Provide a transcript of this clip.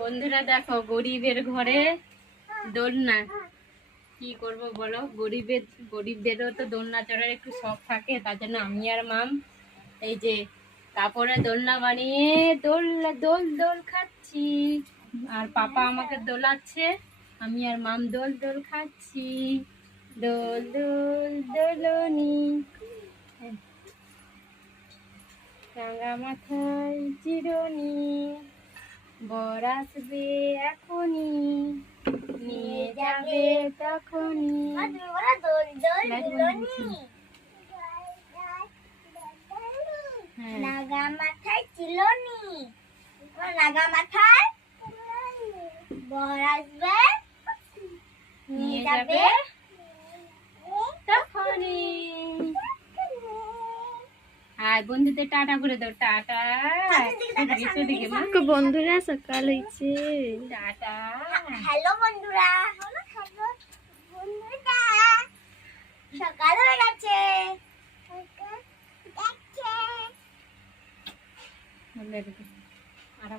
বন্ধুরা দেখো, গরিবের ঘরে দোলনা। কি করব বলো, গরিবদেরও তো দোলনা চড়ার একটু শখ থাকে। তার জন্য আমি আর মাম এই যে কাপড়ে দোলনা বানিয়ে দোল দোল দোল খাচ্ছি। আর পাপা আমাকে দোলাচ্ছে, আমি আর মাম দোল দোল খাচ্ছি। দোল দোল দোলনি, রাঙা মাথায় চিরনি, বর আসবে এখনই, নিয়ে যাবে তখনই। নাগা মাথায় চিলনি, নাগা মাথায় বর আসবে, নিয়ে যাবে তখনই। আর বন্ধুদের টাটা করে দাও, টাটা। বন্ধুরা সকাল হয়েছে, টাটা। হ্যালো বন্ধুরা, সকাল হয়ে গেছে। আর